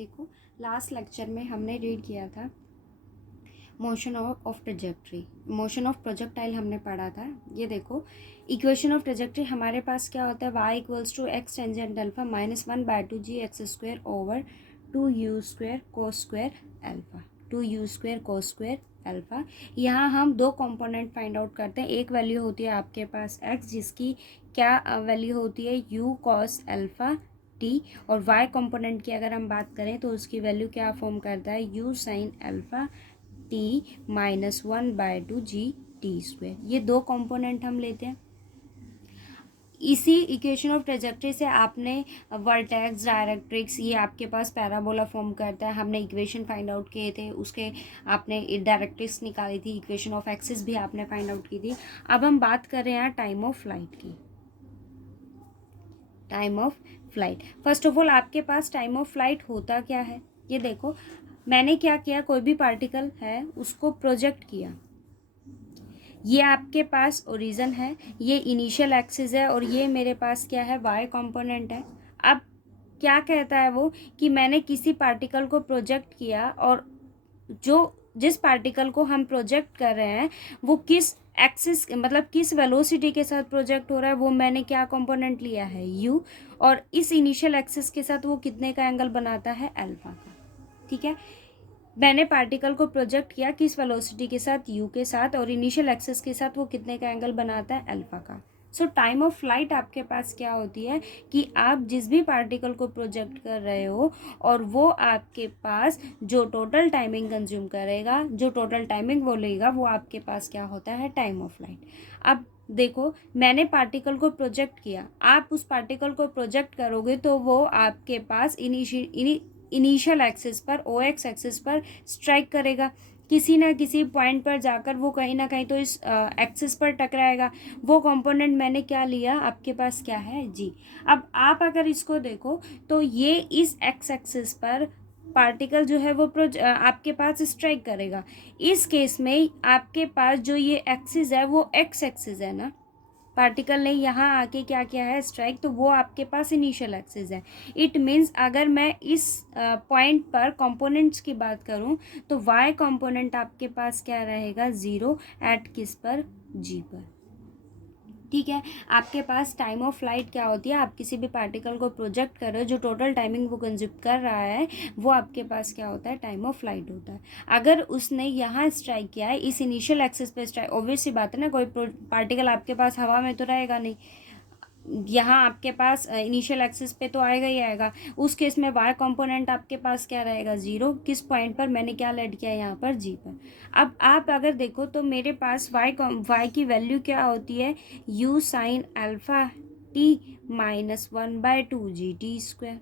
देखो, last lecture में हमने रीड किया था motion of trajectory, motion of projectile हमने पढ़ा था। ये देखो, इक्वेशन ऑफ ट्रेजेक्ट्री हमारे पास क्या होता है, y equals to x tangent alpha minus 1/2g x square over 2u square cos square alpha, 2u square cos square alpha. यहाँ हम दो कंपोनेंट फाइंड आउट करते हैं। एक वैल्यू होती है आपके पास x, जिसकी क्या वैल्यू होती है u कॉस अल्फा टी, और y कंपोनेंट की अगर हम बात करें तो उसकी वैल्यू क्या फॉर्म करता है, u sine alpha T minus 1/2g T square. ये दो कंपोनेंट हम लेते हैं। इसी इक्वेशन ऑफ ट्रेजेक्ट्री से आपने वर्टेक्स, डायरेक्ट्रिक्स, ये आपके पास पैराबोला फॉर्म करता है, हमने इक्वेशन फाइंड आउट किए थे, उसके आपने डायरेक्ट्रिक्स निकाली थी, इक्वेशन ऑफ एक्सिस भी आपने फाइंड आउट की थी। अब हम बात कर रहे हैं टाइम ऑफ फ्लाइट की। Time of flight, first of all आपके पास टाइम ऑफ फ्लाइट होता क्या है, ये देखो। मैंने क्या किया, कोई भी पार्टिकल है उसको प्रोजेक्ट किया। ये आपके पास ओरिजिन है, ये इनिशियल एक्सिस है, और ये मेरे पास क्या है, वाई कंपोनेंट है। अब क्या कहता है वो कि मैंने किसी पार्टिकल को प्रोजेक्ट किया, और जिस पार्टिकल को हम प्रोजेक्ट कर रहे हैं वो किस एक्सिस, मतलब किस वेलोसिटी के साथ प्रोजेक्ट हो रहा है, वो मैंने क्या कंपोनेंट लिया है, u, और इस इनिशियल एक्सिस के साथ वो कितने का एंगल बनाता है, अल्फा का। ठीक है, मैंने पार्टिकल को प्रोजेक्ट किया किस वेलोसिटी के साथ, u के साथ, और इनिशियल एक्सिस के साथ वो कितने का एंगल बनाता है, अल्फा का। सो टाइम ऑफ फ्लाइट आपके पास क्या होती है कि आप जिस भी पार्टिकल को प्रोजेक्ट कर रहे हो और वो आपके पास जो टोटल टाइमिंग कंज्यूम करेगा, जो टोटल टाइमिंग वो लेगा, वो आपके पास क्या होता है, टाइम ऑफ फ्लाइट। अब देखो, मैंने पार्टिकल को प्रोजेक्ट किया, आप उस पार्टिकल को प्रोजेक्ट करोगे तो वो आपके पास इनिशियल एक्सिस पर, ओ एक्स एक्सिस पर स्ट्राइक करेगा। किसी ना किसी पॉइंट पर जाकर वो कहीं ना कहीं तो इस एक्सिस पर टकराएगा। वो कंपोनेंट मैंने क्या लिया, आपके पास क्या है, जी। अब आप अगर इसको देखो तो ये इस एक्स एक्सिस पर पार्टिकल जो है वो आपके पास स्ट्राइक करेगा। इस केस में आपके पास जो ये एक्सिस है वो एक्स एक्सिस है ना, पार्टिकल ने यहाँ आके क्या किया है, स्ट्राइक, तो वो आपके पास इनिशियल एक्सिस है। इट मीन्स अगर मैं इस पॉइंट पर कंपोनेंट्स की बात करूँ तो y कंपोनेंट आपके पास क्या रहेगा, 0 एट किस पर, g पर। ठीक है, आपके पास टाइम ऑफ फ्लाइट क्या होती है, आप किसी भी पार्टिकल को प्रोजेक्ट कर रहे हो, जो टोटल टाइमिंग वो कंज्यूम कर रहा है, वो आपके पास क्या होता है, टाइम ऑफ फ्लाइट होता है। अगर उसने यहाँ स्ट्राइक किया है इस इनिशियल एक्सिस पे स्ट्राइक, ऑब्वियस सी बात है ना, कोई पार्टिकल आपके पास हवा में तो रहेगा नहीं, यहाँ आपके पास इनिशियल एक्सिस पे तो आएगा ही आएगा। उस केस में y कंपोनेंट आपके पास क्या रहेगा, 0, किस पॉइंट पर, मैंने क्या लेट किया यहाँ पर, g पर। अब आप अगर देखो तो मेरे पास y की वैल्यू क्या होती है, u sine alpha t minus 1/2g T square.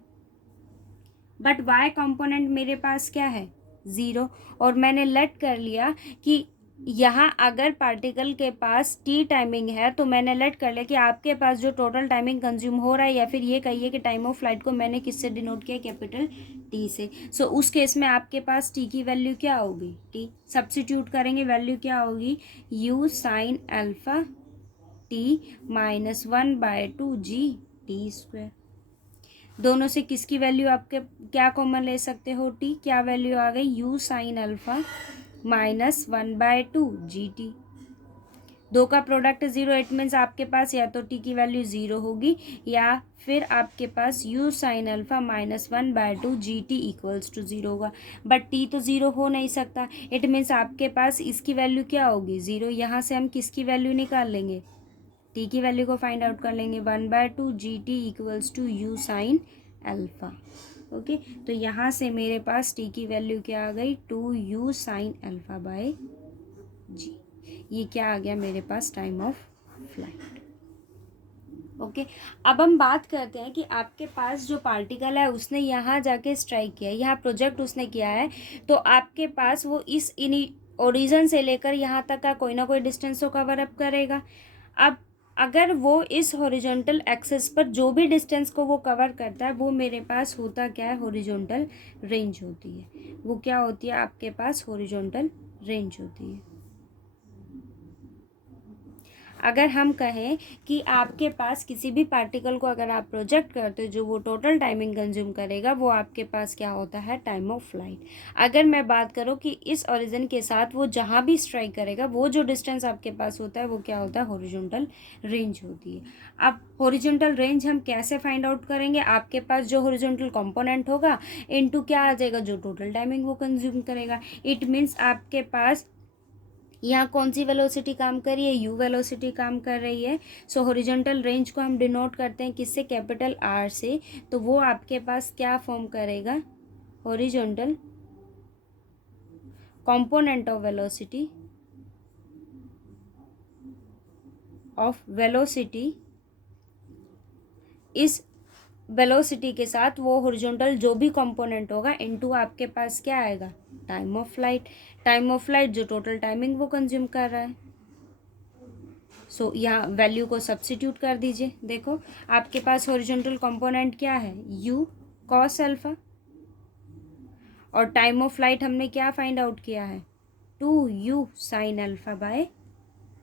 But y component मेरे पास क्या है, 0, और मैंने लेट कर लिया कि यहाँ अगर पार्टिकल के पास t टाइमिंग है तो मैंने लेट कर लिया कि आपके पास जो टोटल टाइमिंग कंज्यूम हो रहा है, या फिर ये कहिए कि टाइम ऑफ फ्लाइट को मैंने किससे डिनोट किया, कैपिटल t से। सो उस केस में आपके पास t की वैल्यू क्या होगी, t सब्स्टिट्यूट करेंगे, वैल्यू क्या होगी, u sine alpha t minus 1/2g T square. दोनों से किसकी वैल्यू आपके क्या कॉमन ले सकते हो, टी, क्या वैल्यू आ गई, u sine alpha minus 1/2 g t। दो का प्रोडक्ट 0, इट मीन्स आपके पास या तो t की वैल्यू 0 होगी, या फिर आपके पास u sine alpha minus 1/2 g t equals to 0 होगा। बट t तो 0 हो नहीं सकता, इट मीन्स आपके पास इसकी वैल्यू क्या होगी, 0। यहाँ से हम किसकी वैल्यू निकाल लेंगे, टी की वैल्यू को फाइंड आउट कर लेंगे, 1/2 g t equals to u sine alpha. Okay, तो यहाँ से मेरे पास टी की वैल्यू क्या आ गई, 2u sine alpha by g. ये क्या आ गया मेरे पास, टाइम ऑफ फ्लाइट। ओके, अब हम बात करते हैं कि आपके पास जो पार्टिकल है उसने यहाँ जाके स्ट्राइक किया है, यहाँ प्रोजेक्ट उसने किया है, तो आपके पास वो इस ओरिजिन से लेकर यहाँ तक का कोई ना कोई डिस्टेंस तो कवर अप करेगा। अब अगर वो इस हॉरिजॉन्टल एक्सिस पर जो भी डिस्टेंस को वो कवर करता है, वो मेरे पास होता क्या है, हॉरिजॉन्टल रेंज होती है। वो क्या होती है, आपके पास हॉरिजॉन्टल रेंज होती है। अगर हम कहें कि आपके पास किसी भी पार्टिकल को अगर आप प्रोजेक्ट करते हो जो वो टोटल टाइमिंग कंज्यूम करेगा, वो आपके पास क्या होता है, टाइम ऑफ फ्लाइट। अगर मैं बात करूँ कि इस ओरिजिन के साथ वो जहाँ भी स्ट्राइक करेगा, वो जो डिस्टेंस आपके पास होता है वो क्या होता है, हॉरिजॉन्टल रेंज होती है। अब हॉरिजॉन्टल रेंज हम कैसे फाइंड आउट करेंगे, आपके पास जो हॉरिजॉन्टल कंपोनेंट होगा इनटू क्या आ जाएगा, जो टोटल टाइमिंग वो कंज्यूम करेगा। इट मीन्स आपके पास यहाँ कौन सी वेलोसिटी काम कर रही है, यू वेलोसिटी काम कर रही है। सो हॉरिजॉन्टल रेंज को हम डिनोट करते हैं किससे, कैपिटल आर से। तो वो आपके पास क्या फॉर्म करेगा, हॉरिजॉन्टल कंपोनेंट ऑफ वेलोसिटी इस वेलोसिटी के साथ वो हॉरिजॉन्टल जो भी कंपोनेंट होगा इनटू आपके पास क्या आएगा, time of flight. Time of flight जो टोटल टाइमिंग वो कंज्यूम कर रहा है। सो यहाँ वैल्यू को सब्स्टिट्यूट कर दीजिए। देखो आपके पास हॉरिजॉन्टल कंपोनेंट क्या है, u cos अल्फा, और टाइम ऑफ फ्लाइट हमने क्या फाइंड आउट किया है, 2u sin alpha by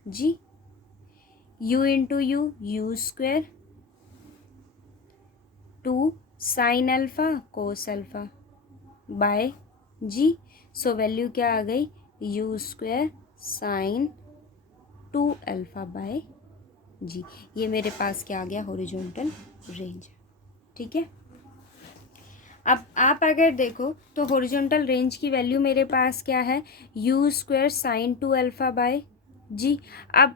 g। u into u square 2 sin alpha cos alpha by g। So value क्या आ गई, u square sine 2 alpha by g. ये मेरे पास क्या आ गया, हॉरिजॉन्टल रेंज। ठीक है। अब आप अगर देखो तो हॉरिजॉन्टल रेंज की वैल्यू मेरे पास क्या है, u square sine 2 alpha by g. अब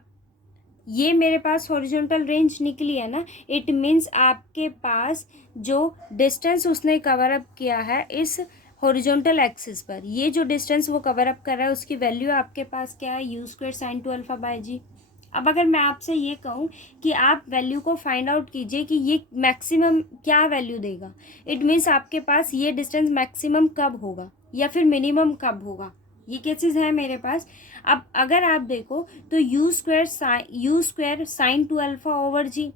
ये मेरे पास हॉरिजॉन्टल रेंज निकली है ना, इट मीन्स आपके पास जो डिस्टेंस उसने कवर अप किया है इस हॉरिजॉन्टल एक्सिस पर, ये जो डिस्टेंस वो कवर अप कर रहा है उसकी वैल्यू आपके पास क्या है, u square sine 2 alpha by g. अब अगर मैं आपसे ये कहूँ कि आप वैल्यू को फाइंड आउट कीजिए कि ये मैक्सिमम क्या वैल्यू देगा, इट मीन्स आपके पास ये डिस्टेंस मैक्सिमम कब होगा या फिर मिनिमम कब होगा, ये क्या चीज़ है मेरे पास। अब अगर आप देखो तो u square sine 2 alpha over g,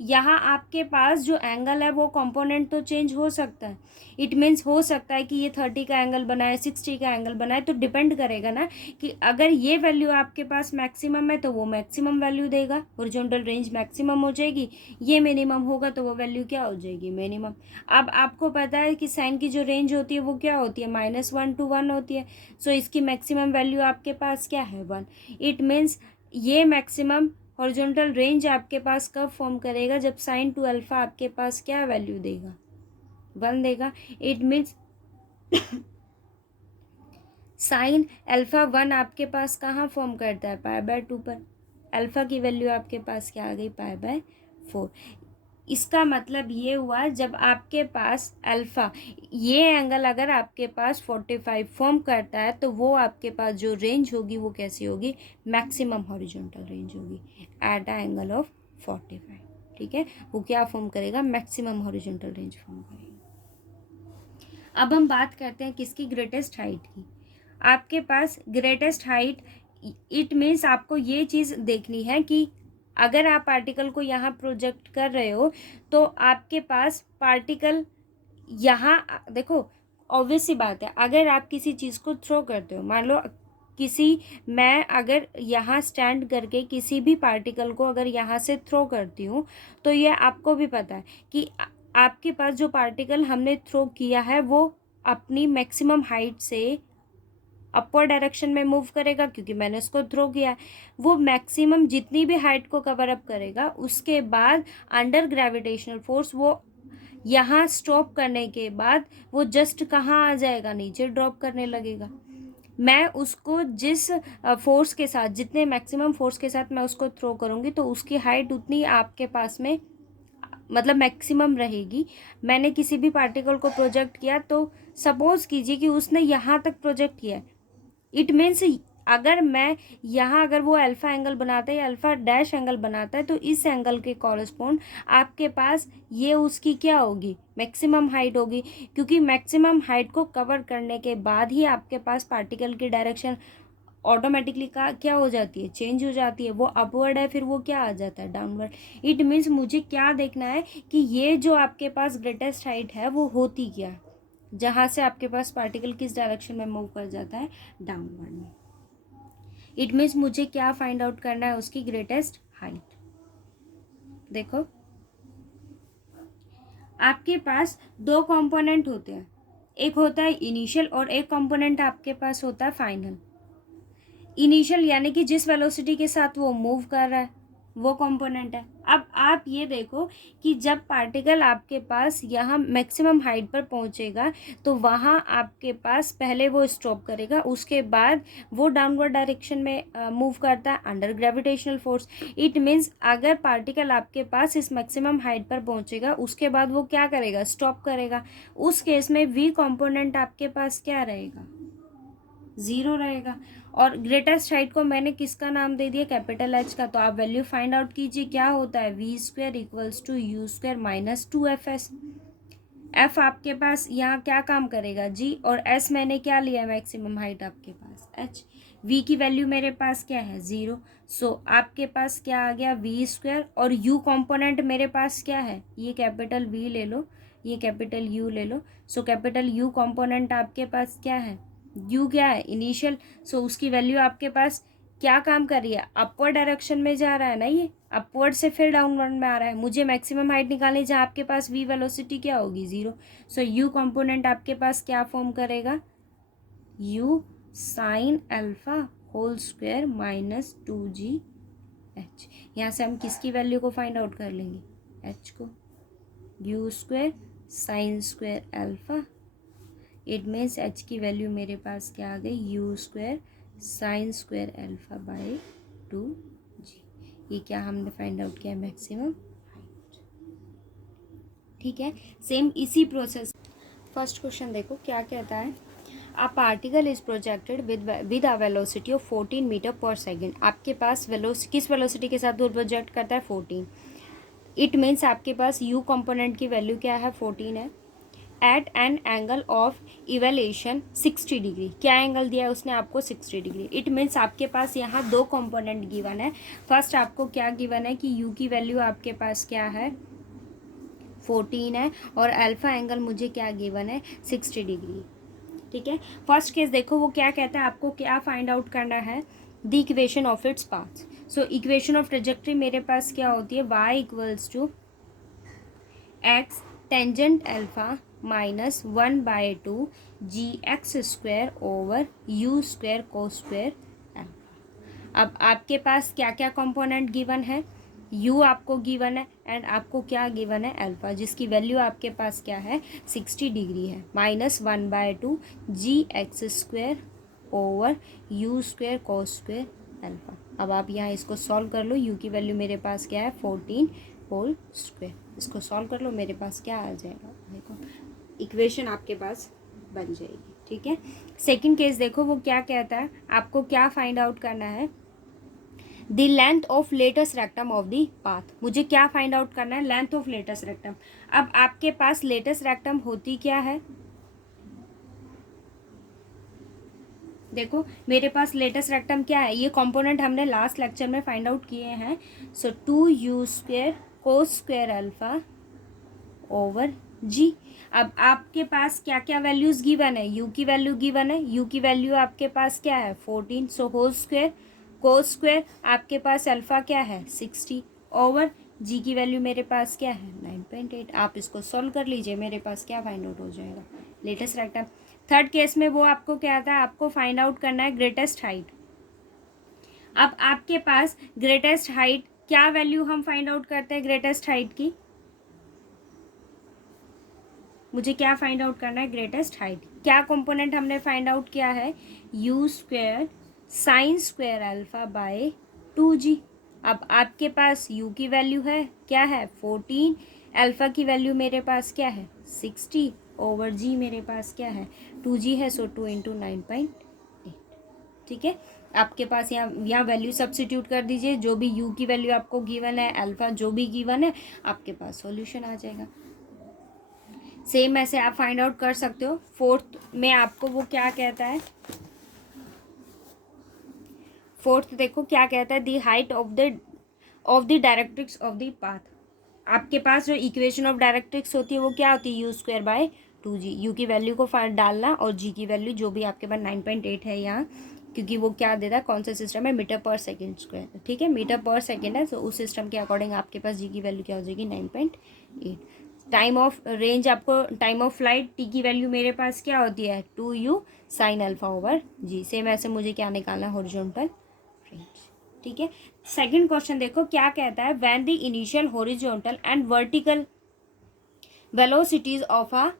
यहाँ आपके पास जो एंगल है वो कंपोनेंट तो चेंज हो सकता है। इट मीन्स हो सकता है कि ये 30 का एंगल बनाए, 60 का एंगल बनाए, तो डिपेंड करेगा ना कि अगर ये वैल्यू आपके पास मैक्सिमम है तो वो मैक्सिमम वैल्यू देगा, हॉरिजॉन्टल रेंज मैक्सिमम हो जाएगी। ये मिनिमम होगा तो वो वैल्यू क्या हो जाएगी, मिनिमम। अब आपको पता है कि साइन की जो रेंज होती है वो क्या होती है, -1 to 1 होती है। सो इसकी मैक्सिमम वैल्यू आपके पास क्या है, 1। इट मीन्स ये मैक्सिमम हॉरिजॉन्टल रेंज आपके पास कब फॉर्म करेगा, जब साइन 2 अल्फा आपके पास क्या वैल्यू देगा, 1 देगा। इट मीन्स साइन अल्फा 1 आपके पास कहाँ फॉर्म करता है, π/2 पर। अल्फा की वैल्यू आपके पास क्या आ गई, π/4। इसका मतलब ये हुआ जब आपके पास अल्फ़ा, ये एंगल अगर आपके पास 45 फॉर्म करता है तो वो आपके पास जो रेंज होगी वो कैसी होगी, मैक्सिमम हॉरिजॉन्टल रेंज होगी एट अ एंगल ऑफ 45। ठीक है, वो क्या फॉर्म करेगा, मैक्सिमम हॉरिजॉन्टल रेंज फॉर्म करेगा। अब हम बात करते हैं किसकी, ग्रेटेस्ट हाइट की। आपके पास ग्रेटेस्ट हाइट, इट मीन्स आपको ये चीज़ देखनी है कि अगर आप पार्टिकल को यहाँ प्रोजेक्ट कर रहे हो तो आपके पास पार्टिकल यहाँ, देखो ऑब्वियस सी बात है, अगर आप किसी चीज़ को थ्रो करते हो, मान लो मैं अगर यहाँ स्टैंड करके किसी भी पार्टिकल को अगर यहाँ से थ्रो करती हूँ तो ये आपको भी पता है कि आपके पास जो पार्टिकल हमने थ्रो किया है वो अपनी मैक्सिमम हाइट से अपवर्ड डायरेक्शन में मूव करेगा, क्योंकि मैंने उसको थ्रो किया है। वो मैक्सिमम जितनी भी हाइट को कवर अप करेगा उसके बाद अंडर ग्रेविटेशनल फोर्स वो यहाँ स्टॉप करने के बाद वो जस्ट कहाँ आ जाएगा, नीचे ड्रॉप करने लगेगा। मैं उसको जिस फोर्स के साथ, जितने मैक्सिमम फोर्स के साथ मैं उसको थ्रो करूँगी तो उसकी हाइट उतनी आपके पास में मतलब मैक्सिमम रहेगी। मैंने किसी भी पार्टिकल को प्रोजेक्ट किया तो सपोज कीजिए कि उसने यहाँ तक प्रोजेक्ट किया है, इट मीन्स अगर मैं यहाँ, अगर वो अल्फ़ा एंगल बनाता है या अल्फ़ा डैश एंगल बनाता है तो इस एंगल के कॉरस्पॉन्ड आपके पास ये उसकी क्या होगी, मैक्सिमम हाइट होगी, क्योंकि मैक्सिमम हाइट को कवर करने के बाद ही आपके पास पार्टिकल की डायरेक्शन ऑटोमेटिकली क्या हो जाती है, चेंज हो जाती है। वो अपवर्ड है फिर वो क्या आ जाता है, डाउनवर्ड। इट मीन्स मुझे क्या देखना है कि ये जो आपके पास ग्रेटेस्ट हाइट है वो होती क्या है, जहाँ से आपके पास पार्टिकल किस डायरेक्शन में मूव कर जाता है, डाउनवर्ड में। इट मीन्स मुझे क्या फाइंड आउट करना है, उसकी ग्रेटेस्ट हाइट। देखो आपके पास दो कंपोनेंट होते हैं, एक होता है इनिशियल और एक कंपोनेंट आपके पास होता है फाइनल। इनिशियल यानी कि जिस वेलोसिटी के साथ वो मूव कर रहा है वो कंपोनेंट है। अब आप ये देखो कि जब पार्टिकल आपके पास यहाँ मैक्सिमम हाइट पर पहुँचेगा तो वहाँ आपके पास पहले वो स्टॉप करेगा, उसके बाद वो डाउनवर्ड डायरेक्शन में मूव करता है under gravitational force. It means अगर पार्टिकल आपके पास इस मैक्सिमम हाइट पर पहुँचेगा उसके बाद वो क्या करेगा, स्टॉप करेगा। उस केस में वी कंपोनेंट आपके पास क्या रहेगा, ज़ीरो रहेगा। और ग्रेटेस्ट हाइट को मैंने किसका नाम दे दिया, कैपिटल एच का। तो आप वैल्यू फाइंड आउट कीजिए, क्या होता है v square equals to u square minus 2fs। F आपके पास यहाँ क्या काम करेगा, जी, और एस मैंने क्या लिया है, मैक्सिमम हाइट आपके पास एच। वी की वैल्यू मेरे पास क्या है, 0। सो आपके पास क्या आ गया, वी स्क्वायर, और यू कंपोनेंट मेरे पास क्या है, ये कैपिटल वी ले लो, ये कैपिटल यू ले लो। सो कैपिटल यू कंपोनेंट आपके पास क्या है, यू क्या है, इनिशियल। सो उसकी वैल्यू आपके पास क्या काम कर रही है, अपवर्ड डायरेक्शन में जा रहा है ना, ये अपवर्ड से फिर डाउनवर्ड में आ रहा है। मुझे मैक्सिमम हाइट निकालनी, जहाँ आपके पास वी वेलोसिटी क्या होगी, 0। सो यू कंपोनेंट आपके पास क्या फॉर्म करेगा, u sine alpha whole square minus 2gh। यहाँ से हम किसकी वैल्यू को फाइंड आउट कर लेंगे, h को, you square sine square alpha. It means h की वैल्यू मेरे पास क्या आ गई, u square sine square alpha by 2g। ये क्या हमने फाइंड आउट किया, मैक्सिमम हाइट। ठीक है, सेम इसी प्रोसेस। फर्स्ट क्वेश्चन देखो क्या कहता है, a particle is projected with a velocity of 14 metre per second. आपके पास किस वेलोसिटी के साथ वो प्रोजेक्ट करता है, 14। इट मीन्स आपके पास यू कंपोनेंट की वैल्यू क्या है, 14 है। At an angle of elevation 60 degree, क्या एंगल दिया है उसने आपको, 60 डिग्री। इट मीन्स आपके पास यहाँ दो कंपोनेंट गिवन है। फर्स्ट आपको क्या गिवन है कि यू की वैल्यू आपके पास क्या है, 14 है, और अल्फा एंगल मुझे क्या गिवन है, 60 डिग्री। ठीक है, फर्स्ट केस देखो वो क्या कहता है, आपको क्या फाइंड आउट करना है, the equation of its path. So equation of trajectory मेरे पास क्या होती है, y equals to x tangent alpha minus 1/2 gx square over u square cos square alpha. अब आपके पास क्या क्या कंपोनेंट गिवन है, u आपको गिवन है एंड आपको क्या गिवन है, अल्फा, जिसकी वैल्यू आपके पास क्या है, 60 डिग्री है, minus 1/2 gx square over u square cos square alpha. अब आप यहाँ इसको सॉल्व कर लो, u की वैल्यू मेरे पास क्या है, 14 होल स्क्वायर। इसको सॉल्व कर लो, मेरे पास क्या आ जाएगा, देखो इक्वेशन आपके पास बन जाएगी। ठीक है, सेकंड केस देखो वो क्या कहता है, आपको क्या फाइंड आउट करना है, the length of latus rectum of the path. मुझे क्या फाइंड आउट करना है, लेंथ ऑफ लेटेस्ट रेक्टम। अब आपके पास लेटेस्ट रेक्टम होती क्या है, देखो मेरे पास लेटेस्ट रेक्टम क्या है, ये कंपोनेंट हमने लास्ट लेक्चर में फाइंड आउट किए हैं। So 2u square cos square alpha over g. अब आपके पास क्या क्या वैल्यूज गिवन है, u की वैल्यू गिवन है, u की वैल्यू आपके पास क्या है, 14। So whole square cos square आपके पास अल्फा क्या है, 60 ओवर g की वैल्यू मेरे पास क्या है, 9.8। आप इसको सॉल्व कर लीजिए, मेरे पास क्या फाइंड आउट हो जाएगा, लेटेस्ट रेक्टम। थर्ड केस में वो आपको क्या आता है, आपको फाइंड आउट करना है ग्रेटेस्ट हाइट। अब आपके पास ग्रेटेस्ट हाइट क्या वैल्यू हम फाइंड आउट करते हैं, ग्रेटेस्ट हाइट की, मुझे क्या फाइंड आउट करना है, ग्रेटेस्ट हाइट। क्या कंपोनेंट हमने फाइंड आउट किया है, u square sine square alpha by 2g। अब आपके पास u की वैल्यू है क्या है, 14, अल्फा की वैल्यू मेरे पास क्या है, 60 ओवर g मेरे पास क्या है, 2g है। सो 2 इंटू 9.8। ठीक है, आपके पास यहाँ वैल्यू सब्सिट्यूट कर दीजिए, जो भी u की वैल्यू आपको गिवन है, अल्फा जो भी गिवन है, आपके पास सॉल्यूशन आ जाएगा। सेम ऐसे आप फाइंड आउट कर सकते हो। फोर्थ में आपको वो क्या कहता है, फोर्थ देखो क्या कहता है, the height of the directrix of the path. आपके पास जो इक्वेशन ऑफ डायरेक्ट्रिक्स होती है वो क्या होती है, u square bye 2g। You की वैल्यू को डालना और जी की वैल्यू जो भी आपके पास 9.8 है यहाँ क्योंकि वो क्या देता है, कौन सा सिस्टम है, मीटर पर सेकेंड स्क्वायर, ठीक है, मीटर पर सेकेंड है, तो उस सिस्टम के अकॉर्डिंग आपके पास जी की वैल्यू क्या हो जाएगी 9.8। टाइम ऑफ रेंज, आपको टाइम ऑफ फ्लाइट टी की वैल्यू मेरे पास क्या होती है 2u साइन अल्फा ओवर जी। सेम ऐसे मुझे क्या निकालना है, हॉरिजॉन्टल रेंज, ठीक है। सेकंड क्वेश्चन देखो क्या कहता है, when the initial horizontal and vertical velocities of a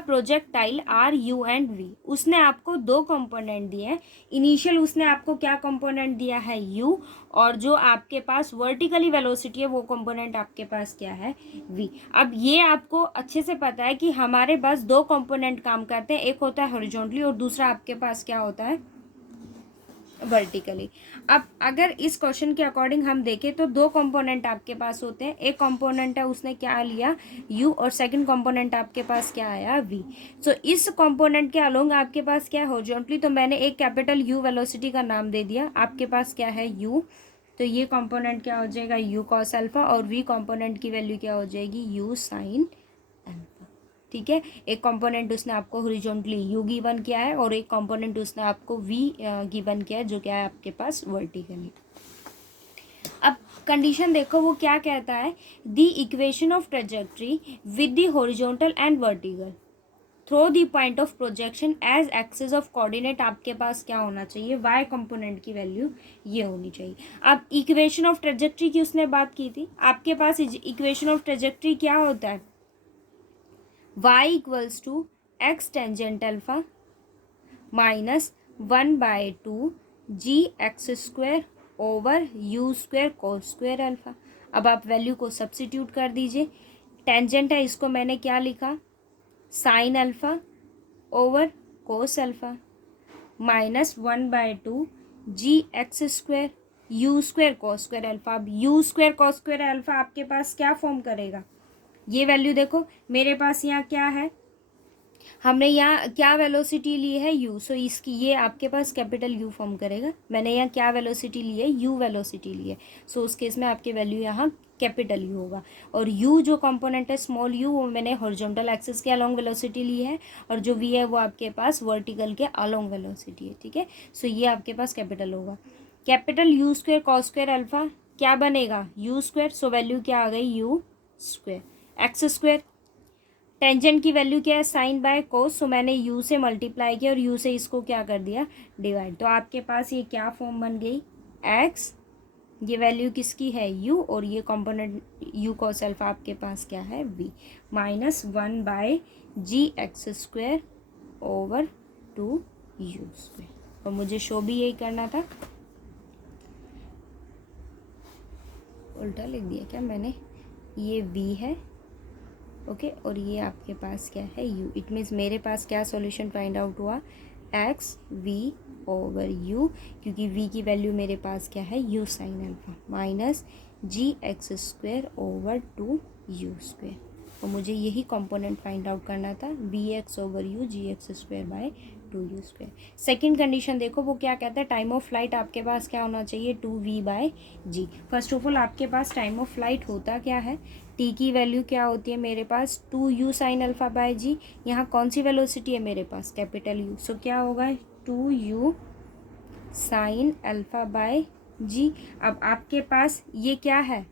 projectile are u and v. उसने आपको दो कंपोनेंट दिए हैं। इनिशियल उसने आपको क्या कंपोनेंट दिया है u, और जो आपके पास वर्टिकली वेलोसिटी है वो कंपोनेंट आपके पास क्या है v। अब ये आपको अच्छे से पता है कि हमारे पास दो कंपोनेंट काम करते हैं, एक होता है हॉरिजॉन्टली और दूसरा आपके पास क्या होता है वर्टिकली। अब अगर इस क्वेश्चन के अकॉर्डिंग हम देखें तो दो कंपोनेंट आपके पास होते हैं, एक कंपोनेंट है उसने क्या लिया u और सेकंड कंपोनेंट आपके पास क्या आया v। सो इस कंपोनेंट के अलोंग आपके पास क्या है हॉरिजॉन्टली, तो मैंने एक कैपिटल u वेलोसिटी का नाम दे दिया, आपके पास क्या है u, तो ये कंपोनेंट क्या हो जाएगा u cos अल्फा, और v कंपोनेंट की वैल्यू क्या हो जाएगी u साइन अल्फा, ठीक है। एक कंपोनेंट उसने आपको हॉरिजॉन्टली u गिवन किया है और एक कंपोनेंट उसने आपको v गिवन किया है, जो क्या है आपके पास वर्टिकली। अब कंडीशन देखो वो क्या कहता है, the equation of trajectory with the horizontal and vertical through the point of projection as axis of coordinate आपके पास क्या होना चाहिए, y कंपोनेंट की वैल्यू ये होनी चाहिए। अब इक्वेशन ऑफ ट्रेजेक्ट्री की उसने बात की थी, आपके पास इक्वेशन ऑफ ट्रेजेक्ट्री क्या होता है, y equals to x tangent alpha minus 1/2 g x square over u square cos square alpha. अब आप वैल्यू को सब्स्टिट्यूट कर दीजिए, टेंजेंट है इसको मैंने क्या लिखा sine alpha over cos alpha minus 1/2 g x square u square cos square alpha. अब u square cos square alpha आपके पास क्या फॉर्म करेगा, ये वैल्यू देखो मेरे पास यहाँ क्या है, हमने यहाँ क्या वेलोसिटी ली है u, सो इसकी ये आपके पास कैपिटल U फॉर्म करेगा। मैंने यहाँ क्या वेलोसिटी ली है u वेलोसिटी ली है, सो उस केस में आपकी वैल्यू यहाँ कैपिटल U होगा। और u जो कंपोनेंट है स्मॉल u वो मैंने हॉरिजॉन्टल एक्सिस के अलोंग वेलोसिटी ली है, और जो v है वो आपके पास वर्टिकल के अलोंग वेलोसिटी है, ठीक है। सो ये आपके पास कैपिटल होगा, capital u square cos square alpha क्या बनेगा u स्क्वायर, सो वैल्यू क्या आ गई u square x square. Tangent की वैल्यू क्या है साइन बाय कोस, सो मैंने u से मल्टीप्लाई किया और u से इसको क्या कर दिया डिवाइड, तो आपके पास ये क्या फॉर्म बन गई x, ये वैल्यू किसकी है u, और ये कंपोनेंट u cos अल्फा आपके पास क्या है v minus 1/g x square over 2u square. और मुझे शो भी यही करना था, उल्टा लिख दिया क्या मैंने, ये v है ओके और ये आपके पास क्या है u। इट मीन्स मेरे पास क्या सॉल्यूशन फाइंड आउट हुआ एक्स वी ओवर u, क्योंकि v की वैल्यू मेरे पास क्या है u sine alpha minus g x square over 2u square. और मुझे यही कंपोनेंट फाइंड आउट करना था v x over u g x square by 2u square. Second condition देखो वो क्या कहता है, टाइम ऑफ फ्लाइट आपके पास क्या होना चाहिए 2v/g। फर्स्ट ऑफ ऑल आपके पास टाइम ऑफ फ्लाइट होता क्या है, t की वैल्यू क्या होती है मेरे पास 2u साइन अल्फा बाय जी। यहाँ कौन सी वेलोसिटी है मेरे पास कैपिटल u, सो क्या होगा 2u sine alpha by g. अब आपके पास ये क्या है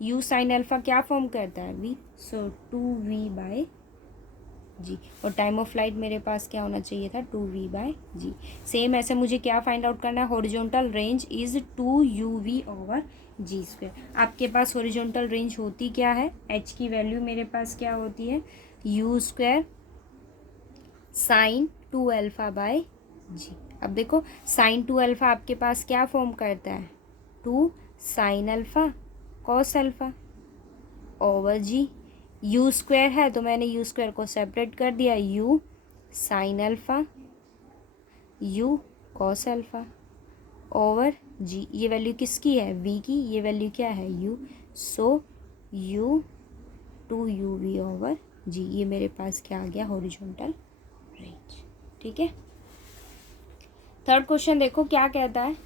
u साइन अल्फा क्या फॉर्म करता है v, सो 2v/g। और टाइम ऑफ फ्लाइट मेरे पास क्या होना चाहिए था 2v/g। सेम ऐसे मुझे क्या फाइंड आउट करना है, horizontal range is 2uv over g square. आपके पास हॉरिजॉन्टल रेंज होती क्या है, h की वैल्यू मेरे पास क्या होती है u square sine 2 alpha by g. अब देखो साइन 2 अल्फा आपके पास क्या फॉर्म करता है 2 sine alpha cos alpha over g. u square है तो मैंने u स्क्वायर को सेपरेट कर दिया, u sine alpha u cos alpha over g. ये वैल्यू किसकी है v की, ये वैल्यू क्या है u, सो u 2uv ओवर जी। ये मेरे पास क्या आ गया हॉरिजॉन्टल रेंज, ठीक है। थर्ड क्वेश्चन देखो क्या कहता है,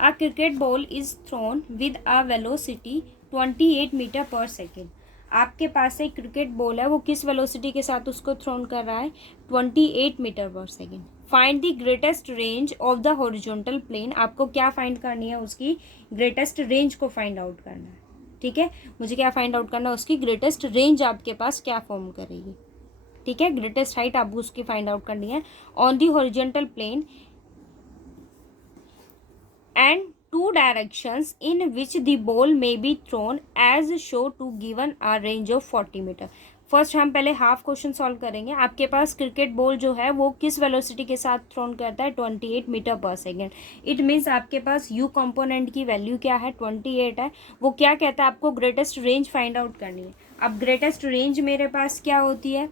a cricket ball is thrown with a velocity 28 metre per second. आपके पास एक क्रिकेट बॉल है, वो किस वेलोसिटी के साथ उसको थ्रोन कर रहा है, 28 metre per second. Find the greatest range of the horizontal plane. आपको क्या फाइंड करनी है, उसकी ग्रेटेस्ट रेंज को फाइंड आउट करना है, ठीक है। मुझे क्या फाइंड आउट करना है, उसकी ग्रेटेस्ट रेंज आपके पास क्या फॉर्म करेगी, ठीक है। ग्रेटेस्ट हाइट आपको उसकी फाइंड आउट करनी है on the horizontal plane and two directions in which the ball may be thrown as show to given a range of 40 metre. First हम पहले हाफ क्वेश्चन सॉल्व करेंगे। आपके पास क्रिकेट बॉल जो है वो किस वेलोसिटी के साथ थ्रोन करता है, 28 metre per second. It means आपके पास यू कंपोनेंट की वैल्यू क्या है, 28 है। वो क्या कहता है, आपको ग्रेटेस्ट रेंज फाइंड आउट करनी है। अब ग्रेटेस्ट रेंज मेरे पास क्या होती है,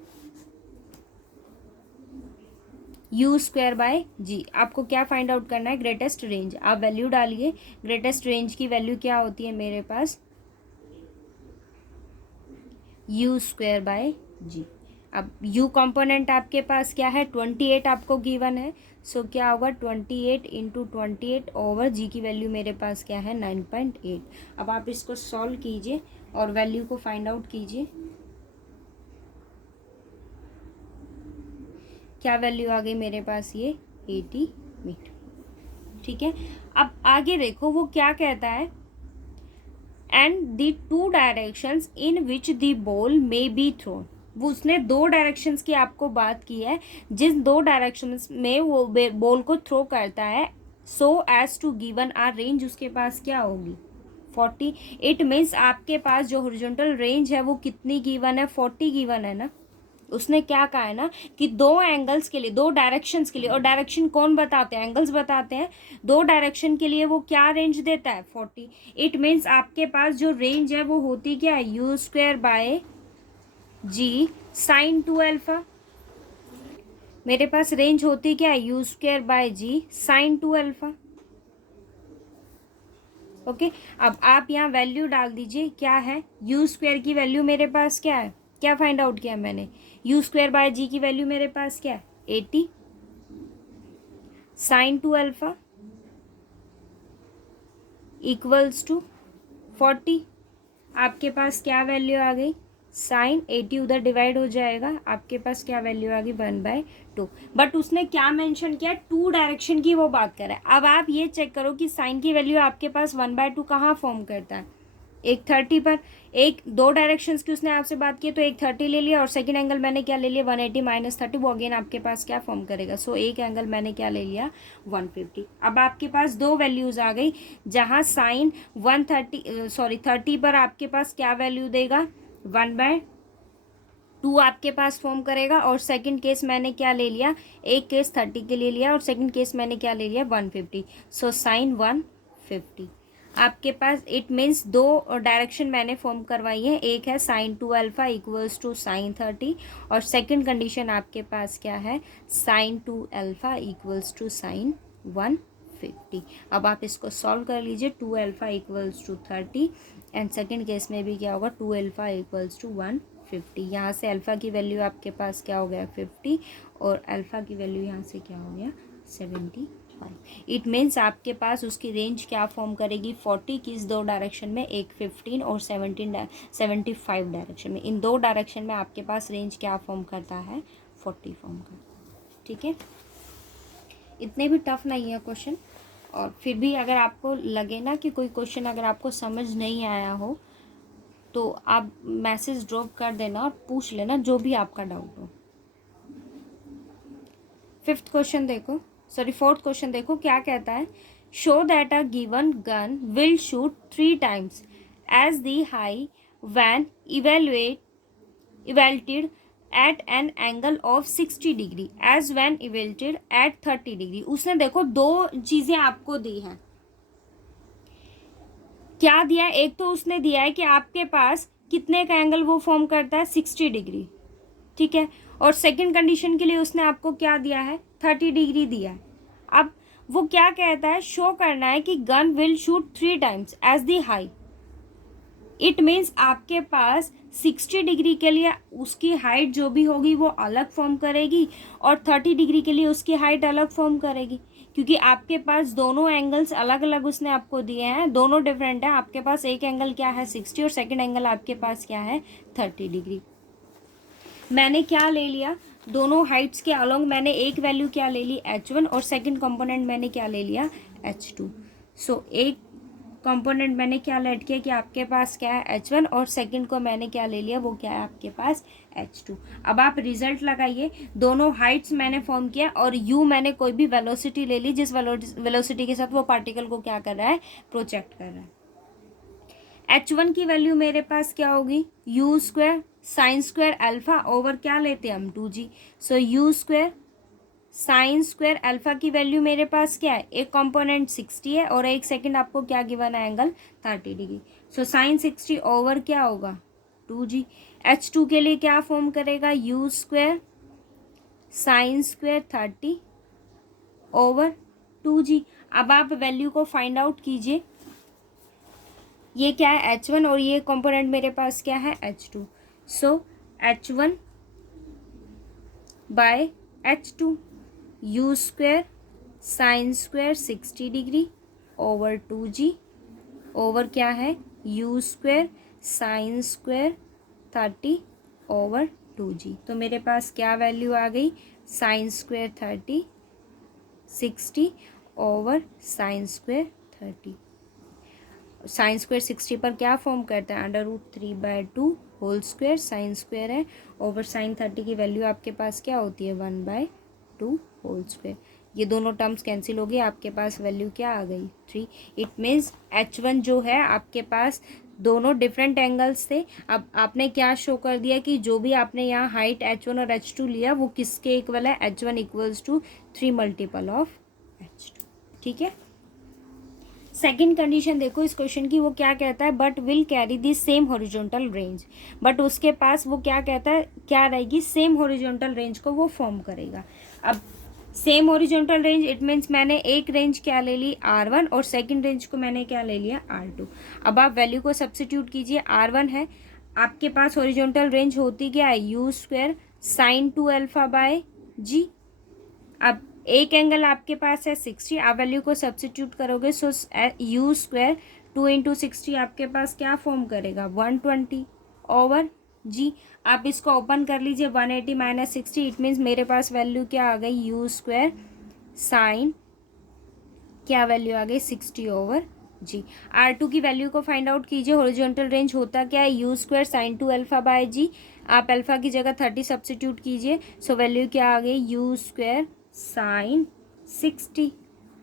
यू स्क्वायर बाय जी। आपको क्या फाइंड आउट करना है, ग्रेटेस्ट रेंज। आप वैल्यू डालिए, ग्रेटेस्ट रेंज की वैल्यू क्या होती है मेरे पास, यू स्क्वायर बाय जी। अब यू कंपोनेंट आपके पास क्या है, 28 आपको गिवन है। सो क्या होगा, 28 इंटू 28 ओवर जी की वैल्यू मेरे पास क्या है, 9.8। अब आप इसको सॉल्व कीजिए और वैल्यू को फाइंड आउट कीजिए। क्या वैल्यू आ गई मेरे पास, ये 80 मीटर, ठीक है। अब आगे देखो वो क्या कहता है, and the two directions in which the ball may be thrown. वो उसने दो डायरेक्शंस की आपको बात की है, जिस दो डायरेक्शंस में वो बॉल को थ्रो करता है, so as to given our range उसके पास क्या होगी, 40। इट मीन्स आपके पास जो हॉरिजॉन्टल रेंज है वो कितनी गिवन है, 40 गिवन है ना। उसने क्या कहा है ना कि दो एंगल्स के लिए, दो डायरेक्शंस के लिए, और डायरेक्शन कौन बताते हैं, एंगल्स बताते हैं। दो डायरेक्शन के लिए वो क्या रेंज देता है, 40। इट मीन्स आपके पास जो रेंज है वो होती क्या है, u square by g sine 2 alpha. मेरे पास रेंज होती क्या है, u square by g sine 2 alpha. Okay, अब आप यहाँ वैल्यू डाल दीजिए, क्या है, यू स्क्वायर की वैल्यू मेरे पास क्या है, क्या फाइंड आउट किया मैंने, यू स्क्वायर बाय जी की वैल्यू मेरे पास क्या है, 80 साइन 2 अल्फा इक्वल्स टू 40। आपके पास क्या वैल्यू आ गई, साइन 80 उधर डिवाइड हो जाएगा, आपके पास क्या वैल्यू आ गई, 1/2। बट उसने क्या मेंशन किया, टू डायरेक्शन की वो बात कर रहा है। अब आप ये चेक करो कि साइन की वैल्यू आपके पास 1/2 कहाँ फॉर्म करता है, एक 30 पर। एक दो डायरेक्शंस की उसने आपसे बात की, तो एक 30 ले लिया, और सेकंड एंगल मैंने क्या ले लिया, 180 माइनस 30, वो अगेन आपके पास क्या फॉर्म करेगा। सो एक एंगल मैंने क्या ले लिया, 150। अब आपके पास दो वैल्यूज आ गई, जहां साइन 30 पर आपके पास क्या वैल्यू देगा, 1/2 आपके पास फॉर्म करेगा। और सेकंड केस मैंने क्या ले लिया, एक केस 30 के लिए लिया और सेकंड केस मैंने क्या ले लिया, 150। सो साइन 150 आपके पास। इट मीन्स दो डायरेक्शन मैंने फॉर्म करवाई है, एक है sine 2 alpha equals to sine 30, और सेकंड कंडीशन आपके पास क्या है, sine 2 alpha equals to sine 150। अब आप इसको सॉल्व कर लीजिए, 2 alpha equals to 30 and second case में भी क्या होगा, 2 अल्फा इक्वल्स टू 150। यहाँ से अल्फ़ा की वैल्यू आपके पास क्या हो गया, 50, और अल्फ़ा की वैल्यू यहाँ से क्या हो गया, 75। इट मीन्स आपके पास उसकी रेंज क्या फॉर्म करेगी, 40 किस दो डायरेक्शन में, एक 15 और 75 डायरेक्शन में। इन दो डायरेक्शन में आपके पास रेंज क्या फॉर्म करता है, 40 फॉर्म करता, ठीक है। इतने भी टफ नहीं है क्वेश्चन। और फिर भी अगर आपको लगे ना कि कोई क्वेश्चन अगर आपको समझ नहीं आया हो, तो आप मैसेज ड्रॉप कर देना और पूछ लेना जो भी आपका डाउट हो। फोर्थ क्वेश्चन देखो क्या कहता है, show that a given gun will shoot 3 times as the high when elevated at an angle of 60 degree as when elevated at 30 degree. उसने देखो दो चीजें आपको दी हैं, क्या दिया है, एक तो उसने दिया है कि आपके पास कितने का एंगल वो फॉर्म करता है, 60 डिग्री, ठीक है। और सेकंड कंडीशन के लिए उसने आपको क्या दिया है, 30 डिग्री दिया है। अब वो क्या कहता है, शो करना है कि gun will shoot 3 times as the high. It means आपके पास 60 डिग्री के लिए उसकी हाइट जो भी होगी वो अलग फॉर्म करेगी, और 30 डिग्री के लिए उसकी हाइट अलग फॉर्म करेगी। क्योंकि आपके पास दोनों एंगल्स अलग अलग उसने आपको दिए हैं, दोनों डिफरेंट है। आपके पास एक एंगल क्या है 60 और सेकंड एंगल आपके पास क्या है 30 डिग्री। मैंने क्या ले लिया, दोनों हाइट्स के अलोंग मैंने एक वैल्यू क्या ले ली h1 और सेकंड कंपोनेंट मैंने क्या ले लिया h2। सो एक कंपोनेंट मैंने क्या लेट किया कि आपके पास क्या है h1 और सेकंड को मैंने क्या ले लिया वो क्या है आपके पास h2। अब आप रिजल्ट लगाइए, दोनों हाइट्स मैंने फॉर्म किया और u मैंने कोई भी वेलोसिटी ले ली जिस वेलोसिटी के साथ वो पार्टिकल को क्या कर रहा है प्रोजेक्ट कर रहा है। h1 की वैल्यू मेरे पास क्या होगी u square sine square alpha over क्या लेते हैं हम 2g। सो u square sine square alpha की वैल्यू मेरे पास क्या है, एक कंपोनेंट 60 है और एक सेकंड आपको क्या गिवन है angle 30 degree. So sine 60 over क्या होगा 2g। h2 के लिए क्या फॉर्म करेगा u square sine square 30 over 2g। अब आप वैल्यू को फाइंड आउट कीजिए, ये क्या है h1 और ये कंपोनेंट मेरे पास क्या है h2। So h1 by h2 u square sine square 60 degree over 2g over क्या है u square sine square 30 over 2g। तो मेरे पास क्या वैल्यू आ गई sine square 30 60 over sine square 30। Sine square 60 पर क्या फॉर्म करता है √3/2 होल स्क्वायर साइन स्क्वायर है ओवर साइन 30 की वैल्यू आपके पास क्या होती है 1/2 होल स्क्वायर। ये दोनों टर्म्स कैंसिल हो गई, आपके पास वैल्यू क्या आ गई 3। इट मीन्स h1 जो है आपके पास दोनों डिफरेंट एंगल्स थे। अब आपने क्या शो कर दिया कि जो भी आपने यहाँ हाइट h1 और h2 लिया वो किसके इक्वल है h1 equals to 3 multiple of h2। ठीक है, सेकेंड कंडीशन देखो इस क्वेश्चन की, वो क्या कहता है but will carry the same horizontal range. But उसके पास वो क्या कहता है क्या रहेगी सेम हॉरिजॉन्टल रेंज को वो फॉर्म करेगा। अब same horizontal range it means मैंने एक रेंज क्या ले ली r1 और सेकंड रेंज को मैंने क्या ले लिया r2। अब आप वैल्यू को सब्स्टिट्यूट कीजिए, r1 है आपके पास हॉरिजॉन्टल रेंज होती क्या है u square sine 2 alpha by g। अब एक एंगल आपके पास है 60, आप वैल्यू को सब्स्टिट्यूट करोगे सो u स्क्वायर 2 इंटू 60 आपके पास क्या फॉर्म करेगा 120 ओवर g। आप इसको ओपन कर लीजिए 180 माइनस 60 इट मीन्स मेरे पास वैल्यू क्या आ गई u स्क्वायर साइन क्या वैल्यू आ गई 60 ओवर g। r2 की वैल्यू को फाइंड आउट कीजिए, हॉरिजॉन्टल रेंज होता क्या है u square sine 2 alpha by g। आप अल्फा की जगह 30 सब्स्टिट्यूट कीजिए सो वैल्यू क्या आ गई u स्क्वायर साइन 60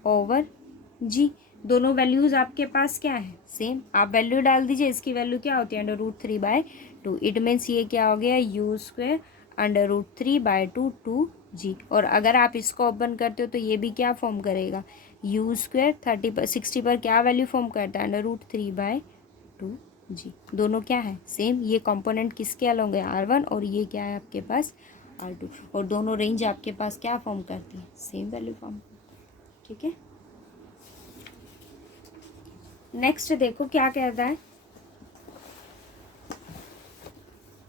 ओवर जी। दोनों वैल्यूज आपके पास क्या है सेम, आप वैल्यू डाल दीजिए, इसकी वैल्यू क्या होती है √3/2। इट मीन्स ये क्या हो गया u स्क्वायर √3/2 2g। और अगर आप इसको ओपन करते हो तो ये भी क्या फॉर्म करेगा u स्क्वायर 60 पर क्या वैल्यू फॉर्म करता है √3/2g। दोनों क्या है सेम, ये कंपोनेंट किसके अलॉन्ग है r1 और ये क्या है आपके पास r2 और दोनों रेंज आपके पास क्या फॉर्म करती है सेम वैल्यू फॉर्म। ठीक है, नेक्स्ट देखो क्या कहता है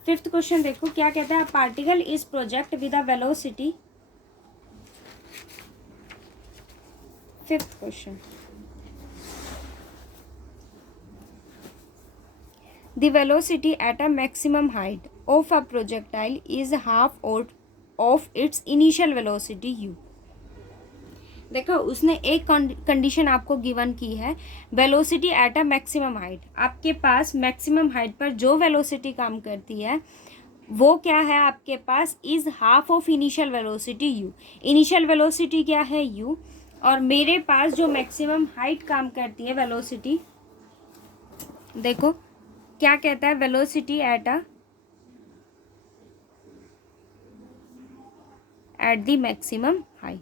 फिफ्थ क्वेश्चन देखो क्या कहता है particle is project with a velocity. Fifth question the velocity at a maximum height of a projectile is half of its initial velocity u। देखो उसने एक कंडीशन आपको गिवन की है velocity at a maximum height. आपके पास maximum height पर जो velocity काम करती है वो क्या है आपके पास is half of initial velocity u। Initial velocity क्या है u और मेरे पास जो मैक्सिमम हाइट काम करती है वेलोसिटी, देखो क्या कहता है velocity at the maximum height.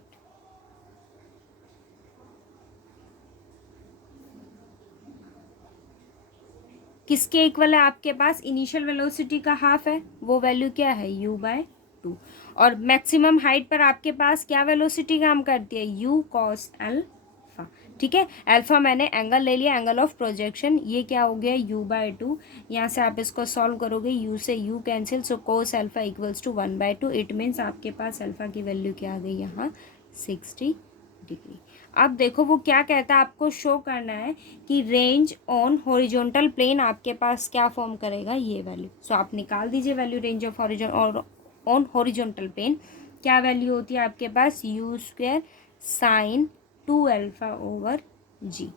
किसके इक्वल है आपके पास इनिशियल वेलोसिटी का हाफ है वो वैल्यू क्या है u/2 और मैक्सिमम हाइट पर आपके पास क्या वेलोसिटी काम करती है u cos अल्फा। ठीक है, अल्फा मैंने एंगल ले लिया एंगल ऑफ प्रोजेक्शन, ये क्या हो गया u/2। यहाँ से आप इसको सॉल्व करोगे u से u cancel so cos alpha equals to 1/2। It means आपके पास अल्फा की वैल्यू क्या आ गई यहाँ 60 डिग्री। अब देखो वो क्या कहता है, आपको शो करना है कि रेंज ऑन हॉरिजॉन्टल प्लेन आपके पास क्या फॉर्म करेगा, ये वैल्यू। सो आप निकाल दीजिए वैल्यू रेंज ऑफ हॉरिजॉन और ऑन हॉरिजॉन्टल प्लेन क्या वैल्यू होती है आपके पास, u square sine 2α over g.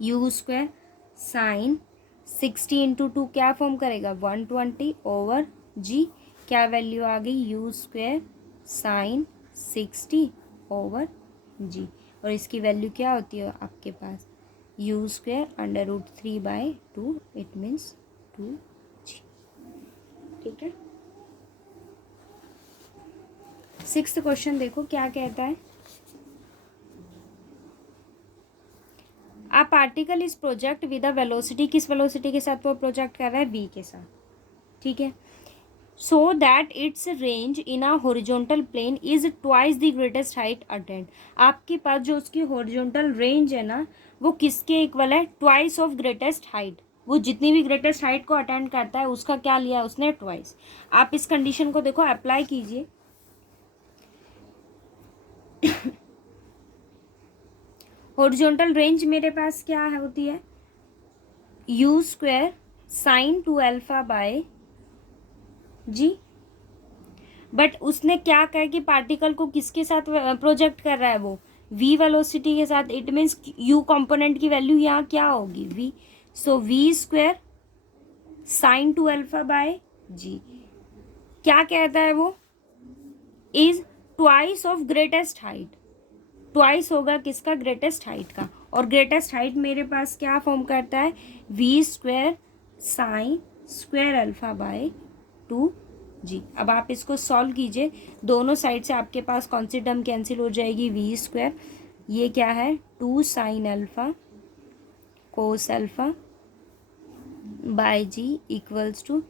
U square sine 60 into 2 क्या फॉर्म करेगा, 120 ओवर जी। क्या वैल्यू आ गई, u square sine 60 over g. और इसकी वैल्यू क्या होती है आपके पास, u square √3/2, it means 2g। ठीक है। 6th क्वेश्चन देखो क्या कहता है, a particle is project with a velocity, किस वेलोसिटी के साथ वो प्रोजेक्ट कर रहा है, v के साथ। ठीक है। So that it's range in a horizontal plane is twice the greatest height attend. आपके पास जो उसकी हॉरिजॉन्टल रेंज है ना, वो किसके इक्वल है, ट्वाइस ऑफ ग्रेटेस्ट हाइट। वो जितनी भी ग्रेटेस्ट हाइट को अटेंड करता है उसका क्या लिया उसने, ट्वाइस। आप इस कंडीशन को देखो अप्लाई कीजिए। हॉरिजॉन्टल रेंज मेरे पास क्या है होती है, u square sine 2α g. But उसने क्या कहा कि पार्टिकल को किसके साथ प्रोजेक्ट कर रहा है, वो v वेलोसिटी के साथ। इट मीन्स u कंपोनेंट की वैल्यू यहाँ क्या होगी, v। सो v स्क्वायर साइन 2α जी। क्या कहता है वो, is twice of greatest height. Twice होगा किसका, ग्रेटेस्ट हाइट का। और ग्रेटेस्ट हाइट मेरे पास क्या फॉर्म करता है, v स्क्वायर साइन स्क्वायर α/2 जी। अब आप इसको सॉल्व कीजिए, दोनों साइड से आपके पास कौन सी टर्म कैंसिल हो जाएगी, v स्क्वायर, ये क्या है 2 sine alpha cos alpha by g equals to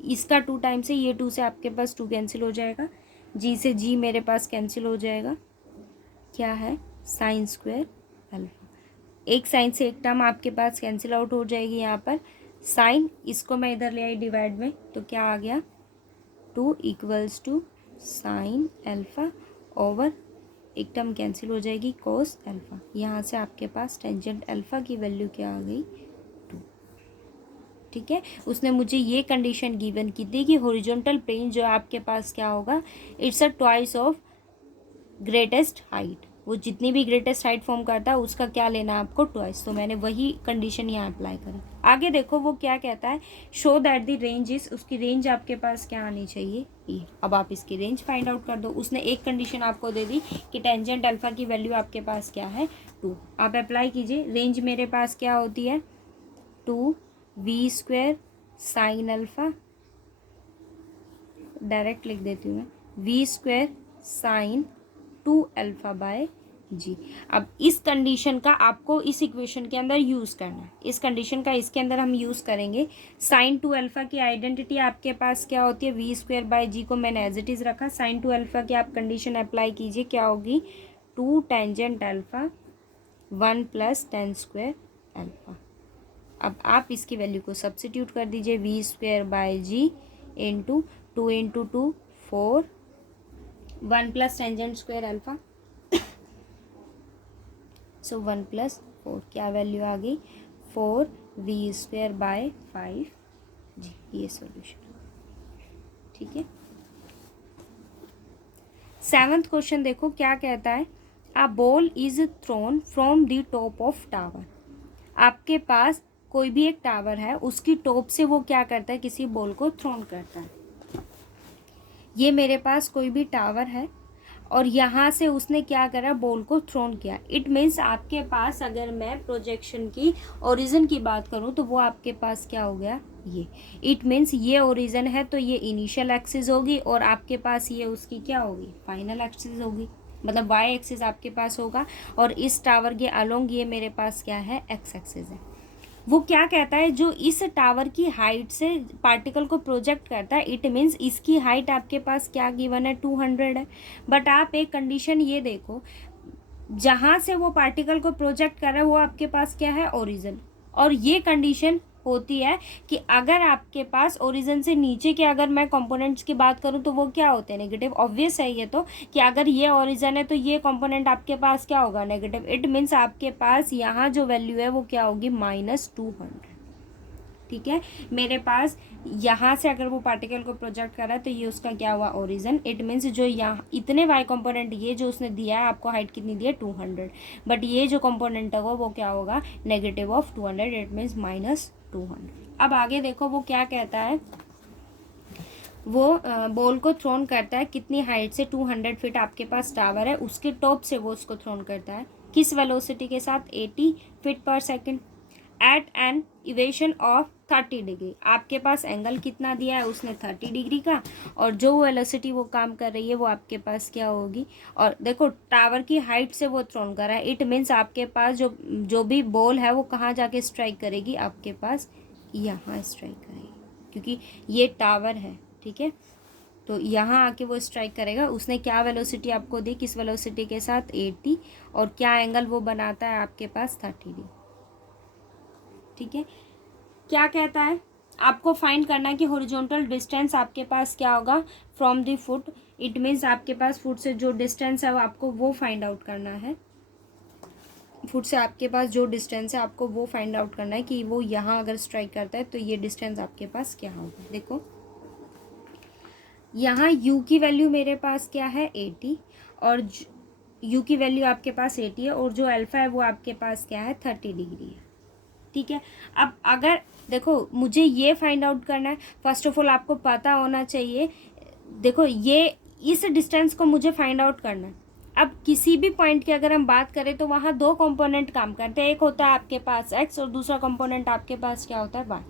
इसका 2 टाइम से ये 2 से आपके पास 2 कैंसिल हो जाएगा, जी से जी मेरे पास कैंसिल हो जाएगा, क्या है साइन स्क्वायर अल्फा। एक साइन से एक टर्म आपके पास कैंसिल आउट हो जाएगी यहाँ पर, साइन इसको मैं इधर ले आई डिवाइड में, तो क्या आ गया 2 equals to sine alpha over एक टर्म कैंसिल हो जाएगी कोस अल्फा। यहाँ से आपके पास टेंजेंट अल्फा की वैल्यू क्या आ गई, 2। ठीक है। उसने मुझे ये कंडीशन गिवन की थी कि हॉरिजॉन्टल प्लेन जो आपके पास क्या होगा, it's a twice of greatest height. वो जितनी भी ग्रेटेस्ट हाइट फॉर्म करता है उसका क्या लेना है आपको, ट्वाइस। तो मैंने वही कंडीशन यहाँ अप्लाई करी। आगे देखो वो क्या कहता है, show that the range is, उसकी रेंज आपके पास क्या आनी चाहिए, ये। अब आप इसकी रेंज फाइंड आउट कर दो। उसने एक कंडीशन आपको दे दी कि टेंजेंट अल्फा की वैल्यू आपके पास क्या है, 2। आप अप्लाई कीजिए, रेंज मेरे पास क्या होती है, 2 v square sine alpha, direct लिख देती हूँ मैं, v स्क्वायर साइन 2α/g। अब इस कंडीशन का आपको इस इक्वेशन के अंदर यूज़ करना है। इस कंडीशन का इसके अंदर हम यूज़ करेंगे। साइन 2α की आइडेंटिटी आपके पास क्या होती है, v²/g को मैंने एज इट इज़ रखा। साइन 2α की आप कंडीशन अप्लाई कीजिए, क्या होगी 2 टेंजेंट अल्फा 1 + tan² अल्फा। अब आप इसकी वैल्यू को सब्सिट्यूट कर दीजिए, v²/g इंटू 2 इंटू 2 4 1 + टेंजेंट² अल्फा, सो 1 + 4 क्या वैल्यू आ गई, 4v²/5 जी। ये सॉल्यूशन। ठीक है। 7th क्वेश्चन देखो क्या कहता है, a ball is throne from the top of tower. आपके पास कोई भी एक टावर है, उसकी टॉप से वो क्या करता है, किसी बॉल को थ्रोन करता है। ये मेरे पास कोई भी टावर है और यहाँ से उसने क्या करा, बॉल को थ्रोन किया। इट मीन्स आपके पास अगर मैं प्रोजेक्शन की ओरिजिन की बात करूँ तो वो आपके पास क्या हो गया, ये। इट मीन्स ये ओरिजिन है तो ये इनिशियल एक्सिस होगी और आपके पास ये उसकी क्या होगी, फाइनल एक्सिस होगी। मतलब वाई एक्सिस आपके पास होगा और इस टावर के अलोंग ये मेरे पास क्या है, एक्स एक्सिस है। वो क्या कहता है, जो इस टावर की हाइट से पार्टिकल को प्रोजेक्ट करता है, इट मीन्स इसकी हाइट आपके पास क्या गिवन है, 200 है। बट आप एक कंडीशन ये देखो, जहाँ से वो पार्टिकल को प्रोजेक्ट कर रहा है वो आपके पास क्या है, ओरिजिन। और ये कंडीशन होती है कि अगर आपके पास ओरिजिन से नीचे के अगर मैं कंपोनेंट्स की बात करूं तो वो क्या होते हैं, नेगेटिव। ऑब्वियस है ये तो कि अगर ये ओरिजिन है तो ये कंपोनेंट आपके पास क्या होगा, नेगेटिव। इट मीन्स आपके पास यहाँ जो वैल्यू है वो क्या होगी, -200। ठीक है, मेरे पास यहाँ से अगर वो पार्टिकल को प्रोजेक्ट कर रहा है तो ये उसका क्या हुआ, ओरिजिन। इट मीन्स जो यहाँ इतने वाई कंपोनेंट ये जो उसने दिया है आपको, हाइट कितनी दी है, 200, बट ये जो कंपोनेंट होगा वो क्या होगा, -200। It means -200। अब आगे देखो वो क्या कहता है, वो बॉल को थ्रोन करता है कितनी हाइट से, 200 फीट आपके पास टावर है, उसके टॉप से वो उसको थ्रोन करता है, किस वेलोसिटी के साथ, 80 फीट पर second, at an elevation of 30 degree. आपके पास एंगल कितना दिया है उसने, 30 डिग्री का, और जो वेलोसिटी वो काम कर रही है वो आपके पास क्या होगी। और देखो टावर की हाइट से वो थ्रोन कर रहा है, इट मीन्स आपके पास जो भी बॉल है वो कहाँ जाके स्ट्राइक करेगी, आपके पास यहाँ स्ट्राइक करेगी, क्योंकि ये टावर है। ठीक है, तो यहाँ आके वो स्ट्राइक करेगा। उसने क्या वेलोसिटी आपको दी, किस वेलोसिटी के साथ, 80, और क्या एंगल वो बनाता है आपके पास, 30 डिग्री। ठीक है, क्या कहता है, आपको फाइंड करना है कि हॉरिजॉन्टल डिस्टेंस आपके पास क्या होगा from the foot. It means आपके पास फुट से जो डिस्टेंस है वो आपको वो फाइंड आउट करना है। फुट से आपके पास जो डिस्टेंस है आपको वो फाइंड आउट करना है कि वो यहाँ अगर स्ट्राइक करता है तो ये डिस्टेंस आपके पास क्या होगा। देखो यहाँ u की वैल्यू मेरे पास क्या है, 80, और u की वैल्यू आपके पास 80 है, और जो अल्फ़ा है वो आपके पास क्या है, 30 डिग्री है। ठीक है, अब अगर देखो मुझे ये फाइंड आउट करना है, फर्स्ट ऑफ ऑल आपको पता होना चाहिए, देखो ये इस डिस्टेंस को मुझे फाइंड आउट करना है। अब किसी भी पॉइंट की अगर हम बात करें तो वहाँ दो कंपोनेंट काम करते हैं, एक होता है आपके पास x और दूसरा कंपोनेंट आपके पास क्या होता है, y।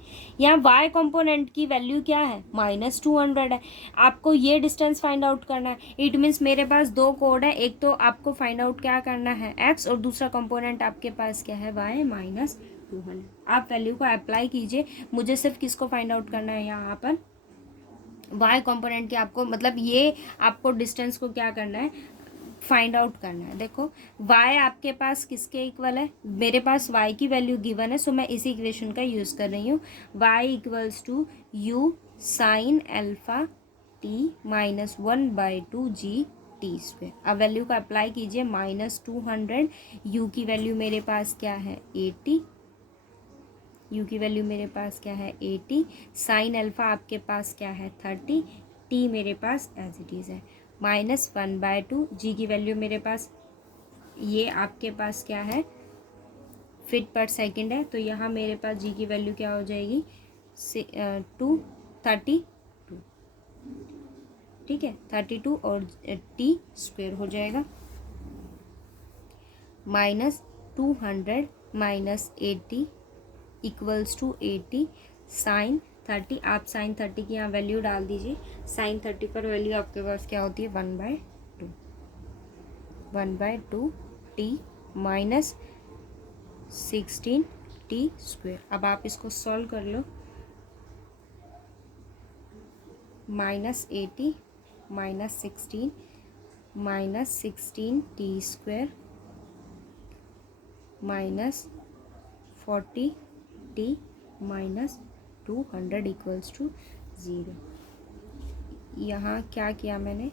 यहाँ y कंपोनेंट की वैल्यू क्या है, -200 है। आपको ये डिस्टेंस फाइंड आउट करना है। इट मीन्स मेरे पास दो कोड है, एक तो आपको फाइंड आउट क्या करना है, x, और दूसरा कंपोनेंट आपके पास क्या है, y, -200। आप वैल्यू को अप्लाई कीजिए, मुझे सिर्फ किसको फाइंड आउट करना है, यहाँ पर y कंपोनेंट की आपको, मतलब ये आपको डिस्टेंस को क्या करना है, फाइंड आउट करना है। देखो y आपके पास किसके इक्वल है, मेरे पास y की वैल्यू गिवन है, सो मैं इसी इक्वेशन का यूज़ कर रही हूँ। y = u sin alpha t -1/2 g t²। अब वैल्यू को अप्लाई कीजिए, -200, u की वैल्यू मेरे पास क्या है, 80, u की वैल्यू मेरे पास क्या है, 80, साइन अल्फ़ा आपके पास क्या है, 30, t मेरे पास एज इट इज़ है, -1/2, g की वैल्यू मेरे पास ये आपके पास क्या है, फीट पर सेकंड है, तो यहाँ मेरे पास g की वैल्यू क्या हो जाएगी, 32। ठीक है, 32, और t² हो जाएगा, -200 -80 = 80 साइन 30। आप साइन 30 की यहाँ वैल्यू डाल दीजिए, साइन 30 पर वैल्यू आपके पास क्या होती है, 1/2 t -16 t²। अब आप इसको सॉल्व कर लो, -80 -16 -16 t² -40 t -200 = 0। यहाँ क्या किया मैंने,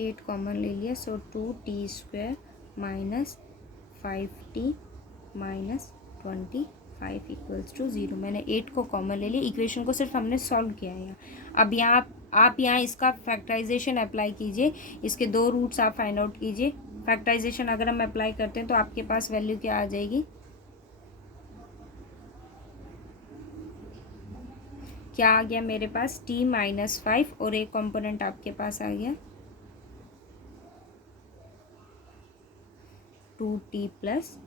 8 कॉमन ले लिया, सो 2t² -5t -25 = 0। मैंने 8 को कॉमन ले लिया, इक्वेशन को सिर्फ हमने सॉल्व किया है यहाँ। अब यहाँ आप यहाँ इसका फैक्टराइजेशन अप्लाई कीजिए, इसके दो रूट्स आप फाइंड आउट कीजिए। फैक्टराइजेशन अगर हम अप्लाई करते हैं तो आपके पास वैल्यू क्या आ जाएगी, क्या आ गया मेरे पास, t -5, और एक कंपोनेंट आपके पास आ गया 2t +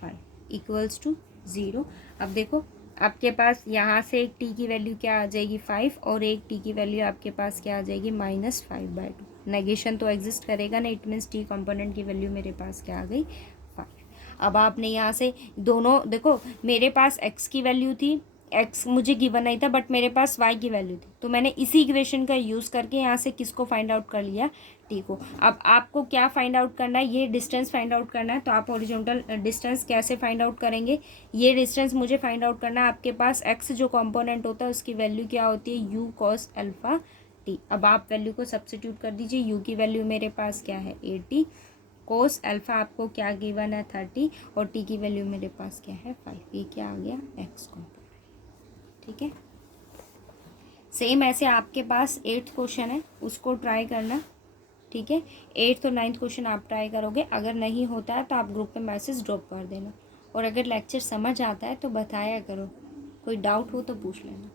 5 = 0। अब देखो आपके पास यहाँ से एक t की वैल्यू क्या आ जाएगी, 5, और एक t की वैल्यू आपके पास क्या आ जाएगी, -5/2। नेगेशन तो एग्जिस्ट करेगा ना, इट मीन्स t कंपोनेंट की वैल्यू मेरे पास क्या आ गई, 5। अब आपने यहाँ से दोनों देखो, मेरे पास x की वैल्यू थी एक्स मुझे गिवन नहीं था बट मेरे पास वाई की वैल्यू थी, तो मैंने इसी इक्वेशन का यूज़ करके यहाँ से किसको फाइंड आउट कर लिया, टी को। अब आपको क्या फाइंड आउट करना है, ये डिस्टेंस फाइंड आउट करना है। तो आप हॉरिजॉन्टल डिस्टेंस कैसे फाइंड आउट करेंगे, ये डिस्टेंस मुझे फाइंड आउट करना है। आपके पास एक्स जो कॉम्पोनेंट होता है उसकी वैल्यू क्या होती है, यू कॉस अल्फा टी। अब आप वैल्यू को सब्स्टिट्यूट कर दीजिए, यू की वैल्यू मेरे पास क्या है 80, कोस अल्फा आपको क्या गिवन है 30, और टी की वैल्यू मेरे पास क्या है 5। ये क्या आ गया एक्स कॉम्पोनेंट। ठीक है, सेम ऐसे आपके पास 8th क्वेश्चन है, उसको ट्राई करना। ठीक है, 8th और 9th क्वेश्चन आप ट्राई करोगे, अगर नहीं होता है तो आप ग्रुप पे मैसेज ड्रॉप कर देना, और अगर लेक्चर समझ आता है तो बताया करो, कोई डाउट हो तो पूछ लेना।